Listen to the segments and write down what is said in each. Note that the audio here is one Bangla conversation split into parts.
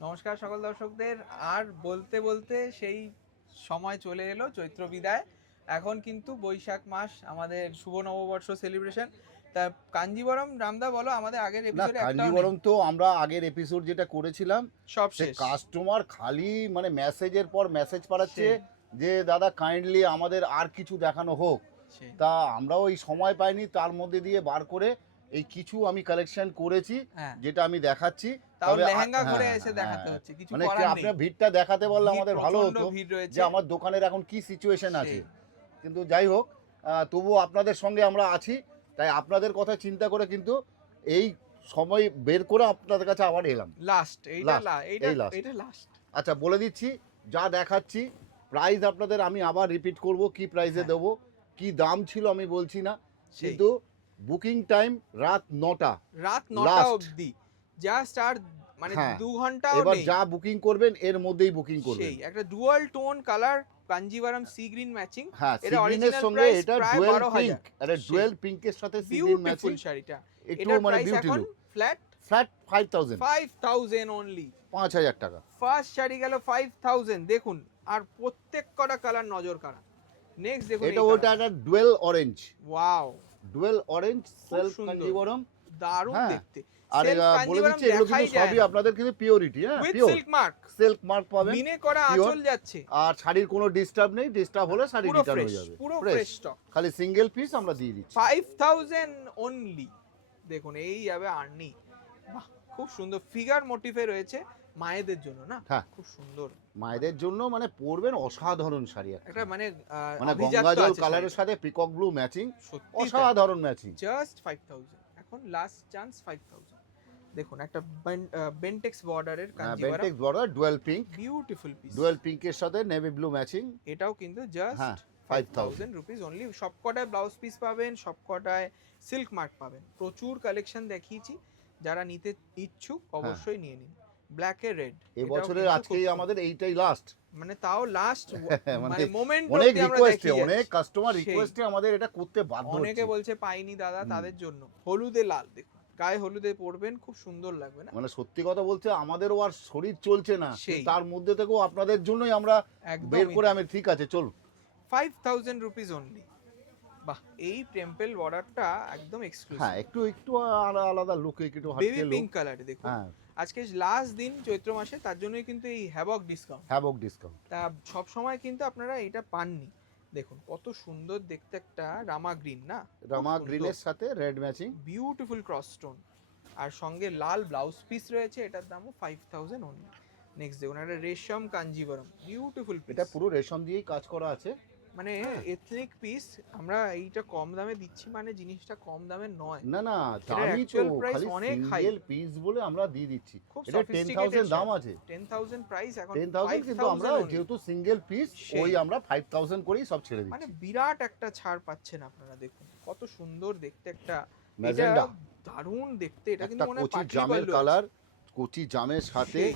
নমস্কার সকল দর্শকদের। আর বলতে বলতে সেই সময় চলে এলো চৈত্র বিদায়। এখন কিন্তু বৈশাখ মাস, আমাদের শুভ নববর্ষ সেলিব্রেশন। তা কাঞ্জিবরম, রামদা বলো, আমাদের আগের না, এপিসোডে একটাও নেই, কাঞ্জিবরম তো আমরা আগের এপিসোড যেটা করেছিলাম সব সে শেষ। কাস্টমার খালি মানে মেসেজের পর মেসেজ পাঠাচ্ছে সেই যে দাদা কাইন্ডলি আমাদের আর কিছু দেখানো হোক। সেই তা আমরাও এই সময় পাইনি, তার মধ্যে দিয়ে বার করে এই কিছু আমি কালেকশন করেছি হ্যাঁ, যেটা আমি দেখাচ্ছি। তাও তবে লেহেঙ্গা ঘরে হ্যাঁ এসে হ্যাঁ, দেখাতে হচ্ছে, কিছু মানে কি করার নেই। আপনার ভিড়টা দেখাতে পারলে ভিড়, আমাদের ভালো প্রচন্ড হতো ভিড় যে রয়েছে। আমার দোকানের এখন কি সিচুয়েশন আছে। সেই কিন্তু যাই হোক, তবুও আপনাদের সঙ্গে আমরা আছি, তাই আপনাদের কথা চিন্তা করে কিন্তু এই সময় বের করে আপনাদের কাছে আবার এলাম। লাস্ট, এইটা লাস্ট, এইটা এই লাস্ট। এইটা লাস্ট। আচ্ছা, বলে দিচ্ছি যা দেখাচ্ছি প্রাইস আপনাদের আমি আবার রিপিট করব, কি প্রাইসে হ্যাঁ, দেবো, কি দাম ছিল আমি বলছি না, সেই কিন্তু বুকিং টাইম রাত 9টা, রাত 9টা লাস্ট। অবধি, জাস্ট আর মানে হ্যাঁ, 2 ঘন্টাও এবার নেই। যা বুকিং করবেন এর মধ্যেই বুকিং করবেন। সেই একটা dual tone colour Kanjivaram sea green matching. হ্যাঁ, এটা সি গ্রিনের অরিজিনাল সঙ্গে প্রাইস এটা প্রায় ডুয়েল 12,000। পিঙ্ক, এটা ডুয়েল পিঙ্কের সাথে সি গ্রিন ম্যাচিং, বিউটিফুল শাড়িটা। একটু এটার মানে প্রাইস বিউটি এখন লুক। Flat flat 5000, 5000 only. 5000 টাকা। ফার্স্ট শাড়ি গেল 5000, দেখুন। আর প্রত্যেক কটা কালার নজর কাড়া। নেক্সট দেখুন এটা এই ওটা একটা dual orange, wow, dual orange খুব সেলফ সুন্দর, কাঞ্জিবরম। দারুণ হ্যাঁ, দেখতে। আর সেলফ বলে কাঞ্জিভারাম দিচ্ছি এগুলো দেখাই কিন্তু যায় সবই না, আপনাদের কিন্তু পিওরিটি, হ্যাঁ with pure silk mark, silk mark পাবেন, মিনে করা পিওর। আঁচল যাচ্ছে। আর শাড়ির কোনো ডিস্টার্ব নেই, ডিস্টার্ব হলে শাড়ি পুরো রিটার্ন ফ্রেশ, হয়ে যাবে, পুরো ফ্রেশ। Fresh stock. খালি সিঙ্গেল পিস আমরা দিয়ে দিচ্ছি 5000 অনলি। দেখুন এই যাবে আর্নি। বাহ, খুব সুন্দর ফিগার মোটিভে রয়েছে, মায়েদের জন্য না? হ্যাঁ, খুব সুন্দর। মায়েদের জন্য মানে পরবেন অসাধারণ শাড়ি একটা, একটা মানে মানে আভিজাত্য গঙ্গা জল আছে কালারের শাড়িটার। সাথে পিকক ব্লু ম্যাচিং, সত্যি অসাধারণ ম্যাচিং। জাস্ট 5000, এখন লাস্ট চান্স 5000। দেখুন একটা বেন্টেক্স বর্ডারের Kanjivaram, Bentex border dual pink, beautiful piece. Dual পিঙ্কের সাথে নেভি ব্লু ম্যাচিং। এটাও কিন্তু জাস্ট হ্যাঁ, 5000 রুপিস অনলি। সবকটায় ব্লাউজ পিস পাবেন, সবকটায় সিল্ক মার্ক পাবেন। প্রচুর কালেকশন দেখিয়েছি, যারা নিতে ইচ্ছুক অবশ্যই নিয়ে নিন। ব্ল্যাক এ রেড, এবছরের আজকেই আমাদের এইটাই লাস্ট, মানে তাও লাস্ট, মানে মানে মোমেন্ট অনেক অবধি আমরা রিকোয়েস্টে, দেখিয়ে অনেক যাচ্ছি। কাস্টমার সেই। রিকোয়েস্টে আমাদের এটা করতে বাধ্য অনেকে হচ্ছি। বলছে পাইনি দাদা, হুম। তাদের জন্য হলুদে লাল, দেখুন গায়ে হলুদে পরবেন, খুব সুন্দর লাগবে না? মানে সত্যি কথা বলতে আমাদেরও আর শরীর চলছে না, সেই। কিন্তু তার মধ্যে থেকেও আপনাদের জন্যই আমরা বের একদমই করে তাই। আমি ঠিক আছে চলুন। 5000 রুপিস অনলি। বাহ, এই টেম্পল বর্ডারটা একদম হ্যাঁ, এক্সক্লুসিভ। একটু একটু আলাদা লুক, একটু বেবি হাটকে লুক। পিঙ্ক কালারে দেখুন। হ্যাঁ, আজকে লাস্ট দিন চৈত্র মাসে, তার জন্যই কিন্তু এই হ্যাভক ডিসকাউন্ট। Havoc discount. তা সব সময় কিন্তু আপনারা এটা পাননি। দেখুন কত সুন্দর দেখতে, একটা রামা গ্রিন না? রামা গ্রিনের সাথে red matching, beautiful cross stone, আর সঙ্গে লাল ব্লাউজ পিস রয়েছে। এটার দামও 5000 অনলি। নেক্সট দেখুন একটা রেশম কাঞ্জিভারাম, বিউটিফুল পিস। এটা পুরো রেশম দিয়েই কাজ করা আছে, মানে এথনিক পিস। আমরা এইটা কম দামে দিচ্ছি মানে জিনিসটা কম দামে নয়। না না এটার দামই তো, actual price খালি অনেক high। সিঙ্গেল পিস বলে আমরা দিয়ে দিচ্ছি। খুব এটা 10000 দাম আছে, 10,000 প্রাইস, এখন 10000, কিন্তু আমরা 5000 only। যেহেতু সিঙ্গেল পিস সেই। ওই আমরা 5000 করেই সব ছেড়ে মানে দিচ্ছি। বিরাট একটা ছাড় পাচ্ছেন আপনারা। দেখুন কত সুন্দর দেখতে একটা, এটা ম্যাজেন্ডা, দারুণ দেখতে। এটা একটা কিন্তু মনে হয় কচি পাটলি জামের পাল্লু কালার, কচি জামের আছে। সাথে সেই।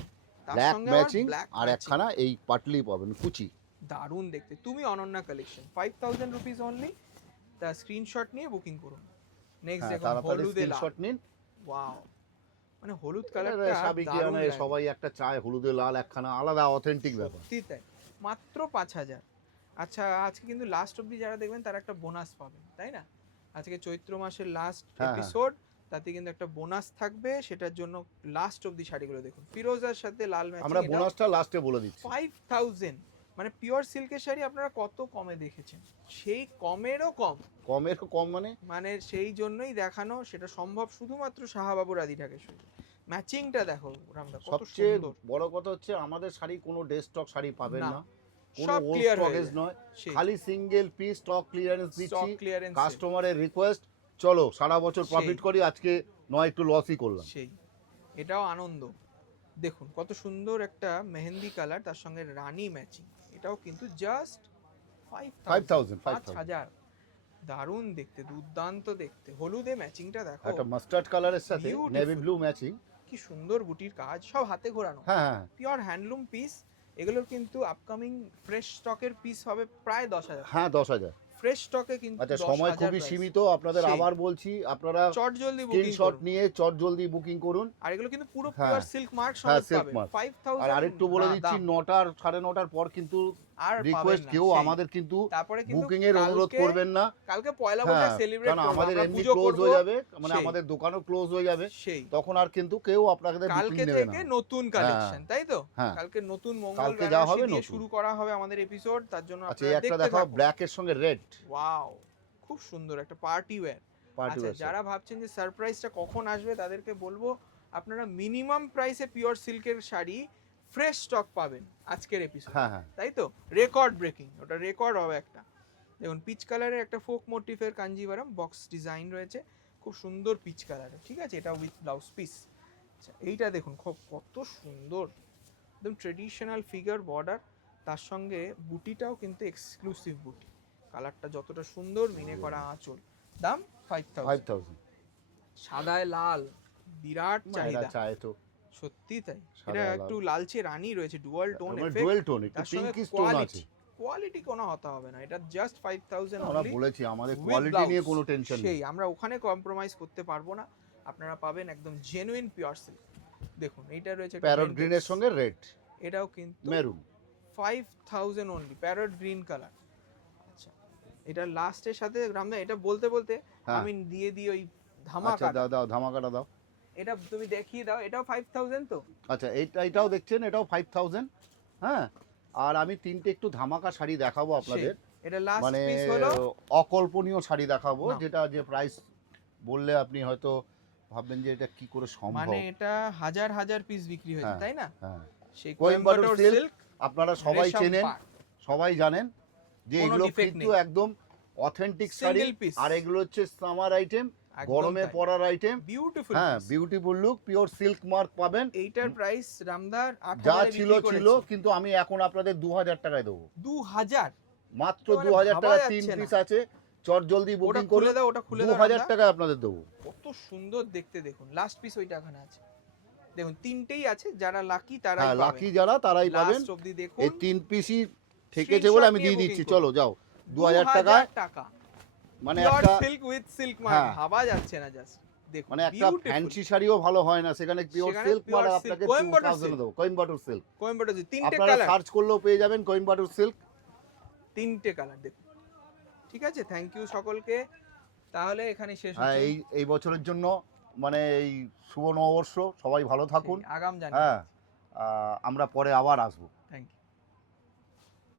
তার ব্ল্যাক সঙ্গে আবার ম্যাচিং, ব্ল্যাক আর ম্যাচিং, একখানা এই পাটলি পাবেন কুচি। দারুণ দেখতে। তুমি অনন্যা কালেকশন, 5000 রুপিস অনলি। তা স্ক্রিনশট নিয়ে বুকিং করুন। নেক্সট হ্যাঁ, দেখুন তাড়াতাড়ি হলুদে লাল, স্ক্রিনশট নিন। ওয়াও, মানে হলুদ কালারটা সাবিকি দারুণ মানে লাগে। সবাই একটা চায় হলুদে লাল, একখানা আলাদা অথেন্টিক ব্যাপার। সত্যি তাই, মাত্র 5000। আচ্ছা, আজকে কিন্তু লাস্ট অবধি যারা দেখবেন তারা একটা বোনাস পাবেন, তাই না? আজকে চৈত্র মাসের লাস্ট হ্যাঁ, হ্যাঁ। এপিসোড, তাতে কিন্তু একটা বোনাস থাকবে। সেটার জন্য লাস্ট অবধি শাড়িগুলো দেখুন। ফিরোজার সাথে লাল ম্যাচিং, আমরা বোনাসটা লাস্টে বলে দিচ্ছি। 5000, মানে পিওর সিল্কের শাড়ি আপনারা কত কমে দেখেছেন, সেই কমেরও কম। কমের কম মানে মানে সেই জন্যই দেখানো, সেটা সম্ভব শুধুমাত্র শাহবাবুর আদি ঢাকেশ্বরী। ম্যাচিংটা দেখো রামদা, কত সবচেয়ে সুন্দর। বড় কথা হচ্ছে আমাদের শাড়ি কোনো ডে স্টক শাড়ি পাবেন না, না, কোনো সব ওল্ড ক্লিয়ার হয়ে স্টকেজ যায়। নয়, সেই খালি single piece stock clearance stock দিচ্ছি। ক্লিয়ারেন্স, কাস্টমারের রিকোয়েস্ট, চলো সারা বছর প্রফিট সেই। করি, আজকে নয় একটু লসই করলাম। সেই, এটাও আনন্দ। দেখুন কত সুন্দর একটা মেহেন্দি কালার, তার সঙ্গে রানী ম্যাচিং। এটাও কিন্তু জাস্ট 5000, 5000। দারুণ দেখতে, দুর্দান্ত দেখতে। হলুদে ম্যাচিংটা দেখো, একটা মাস্টার্ড কালারের সাথে Beautiful। Navy blue matching. কি সুন্দর বুটির কাজ, সব হাতে ঘোরানো, হ্যাঁ হ্যাঁ, পিওর হ্যান্ডলুম পিস। এগুলোর কিন্তু আপকামিং ফ্রেশ স্টকের পিস হবে প্রায় 10,000। হ্যাঁ 10,000। ফ্রেশ স্টকে কিন্তু আচ্ছা 10,000 সময় খুবই price। সীমিত, আপনাদের সেই। আবার বলছি আপনারা চট জলদি বুকিং স্ক্রিনশট করুন। নিয়ে চট জলদি বুকিং করুন। আর এগুলো কিন্তু পুরো হ্যাঁ, পিওর সিল্ক মার্ক হ্যাঁ সমেত সিল্ক পাবেন। মার্ক। 5000 আর আরেকটু বলে দিচ্ছি, দাম। 9টার 9:30 পর কিন্তু আর পাবেন রিকোয়েস্ট না, কেউ সেই। আমাদের কিন্তু তারপরে কিন্তু বুকিং এর অনুরোধ কালকে- করবেন না। কালকে পয়লা হ্যাঁ, বৈশাখ সেলিব্রেট কারণ করব, আমাদের আমরা এমনি পুজো ক্লোজ করব। হয়ে যাবে, মানে সেই। আমাদের দোকানও ক্লোজ হয়ে যাবে, সেই তখন আর কিন্তু কেউ আপনাদের বুকিং কালকে নেবে না। থেকে নতুন কালেকশন, তাই তো? হ্যাঁ। কালকে নতুন মঙ্গল কালকে যা বেনারসি হবে দিয়ে নতুন। শুরু করা হবে আমাদের এপিসোড, তার জন্য আচ্ছা এই আপনারা একটা দেখতে দেখাও, থাকুন। ব্ল্যাক এর সঙ্গে রেড ওয়াও, খুব সুন্দর একটা পার্টি ওয়্যার। পার্টি আচ্ছা, যারা ভাবছেন যে সারপ্রাইজটা কখন আসবে তাদেরকে বলবো, আপনারা মিনিমাম প্রাইসে পিওর সিল্কের শাড়ি ফ্রেশ স্টক পাবেন আজকের এপিসোড। হ্যাঁ হ্যাঁ তাই তো? রেকর্ড ব্রেকিং, ওটা রেকর্ড হবে একটা। দেখুন পিচ কালারের একটা ফোক মোটিফের কাঞ্জিভারাম বক্স ডিজাইন রয়েছে, খুব সুন্দর পিচ কালারের, ঠিক আছে? এটা উইথ ব্লাউজ পিস। আচ্ছা এইটা দেখুন কত সুন্দর, একদম ট্রেডিশনাল ফিগার বর্ডার, তার সঙ্গে বুটিটাও কিন্তু এক্সক্লুসিভ বুটি। কালারটা যতটা সুন্দর, মিনে করা আঁচল। দাম 5000। 5000। সাদায় লাল, বিরাট এটা চাহিদা, চায় তো সত্যি তাই। সাদায় এটা লাল। একটু লালচে রানী রয়েছে, ডুয়াল টোন মানে এফেক্ট, ডুয়েল টোন, একটু তার সঙ্গে পিঙ্কিশ টোন আছে। কোয়ালিটি কোনো হতে হবে না, এটা জাস্ট 5000 আমরা অনলি। বলেছি আমাদের With কোয়ালিটি blouse। নিয়ে কোনো টেনশন নেই। সেই, আমরা ওখানে কম্প্রোমাইজ করতে পারবো না, আপনারা পাবেন একদম জেনুইন পিওর সিল্ক। দেখুন এইটা রয়েছে প্যারট গ্রিনের সঙ্গে রেড, এটাও কিন্তু maroon. 5000 only, parrot green colour. আচ্ছা, এটা লাস্টের সাথে রামদা, এটা বলতে বলতে হ্যাঁ। আমি দিয়ে দিই ওই আচ্ছা ধামাকা। দাও দাও ধামাকাটা দাও। এটা তুমি দেখিয়ে দাও, এটাও 5000 তো? আচ্ছা এটাও দেখছেন, এটাও 5000। হ্যাঁ, আর আমি তিনটে একটু ধামাকা শাড়ি দেখাবো আপনাদের, এটা লাস্ট মানে পিস হলো। অকল্পনীয় শাড়ি দেখাবো, না। যেটা যে প্রাইস বললে আপনি হয়তো ভাববেন যে এটা কি করে সম্ভব। মানে এটা হাজার হাজার পিস বিক্রি হয়েছে, হ্যাঁ, তাই না? হ্যাঁ, সেই কোয়েম্বাটোর কোয়েম্বাটোর সিল্ক, সিল্ক, আপনারা সবাই চেনেন, সবাই জানেন যে কোনো এগুলো defect কিন্তু নেই। একদম অথেন্টিক শাড়ি। Single piece। আর এগুলো হচ্ছে সামার আইটেম, একদম গরমে তাই। পরার আইটেম। বিউটিফুল। হ্যাঁ, beautiful look, pure silk mark পাবেন। এইটার প্রাইস রামদার যা 8000 ছিল ছিল, কিন্তু আমি এখন আপনাদের 2000 টাকায় দেবো, 2000। মাত্র একেবারে 2000 ভাবা টাকা। যাচ্ছে 3 না। পিস আছে, চট জলদি ওটা বুকিং খুলে করুন, দাও, ওটা খুলে দাও 2000 রামদা। টাকায় আপনাদের দেবো। কত সুন্দর দেখতে, দেখুন লাস্ট পিস ওইটা এখানে আছে। দেখুন তিনটেই আছে, যারা লাকি তারাই হ্যাঁ, পাবেন। লাকি যারা তারাই পাবেন। লাস্ট অবধি দেখুন। এই 3 পিসই থেকেছে Screenshot বলে আমি নিয়ে দিয়ে booking দিচ্ছি, করুন। চলো যাও 2000 টাকায়। টাকা, মানে পিওর একটা, সিল্ক উইথ সিল্ক মার্ক, হ্যাঁ। ভাবা যাচ্ছে না জাস্ট। দেখুন মানে একটা beautiful। ফ্যান্সি শাড়িও ভালো হয় না, সেখানে পিওর সেখানে সিল্ক pure মানে silk, আপনাকে কোয়েম্বাটোর 2000 silk। দেবো, কোয়েম্বাটোর সিল্ক। কোয়েম্বাটোর যে তিনটে আপনারা কালার, সার্চ করলেও পেয়ে যাবেন কোয়েম্বাটোর সিল্ক। তিনটে কালার দেখুন। ঠিক আছে, থ্যাংক ইউ সকলকে। তাহলে এখানে শেষ হ্যাঁ, হচ্ছে। এই বছরের জন্য মানে এই শুভ নববর্ষ, সবাই ভালো থাকুন। আগাম জানি। হ্যাঁ, আমরা পরে আবার আসবো। Thank you.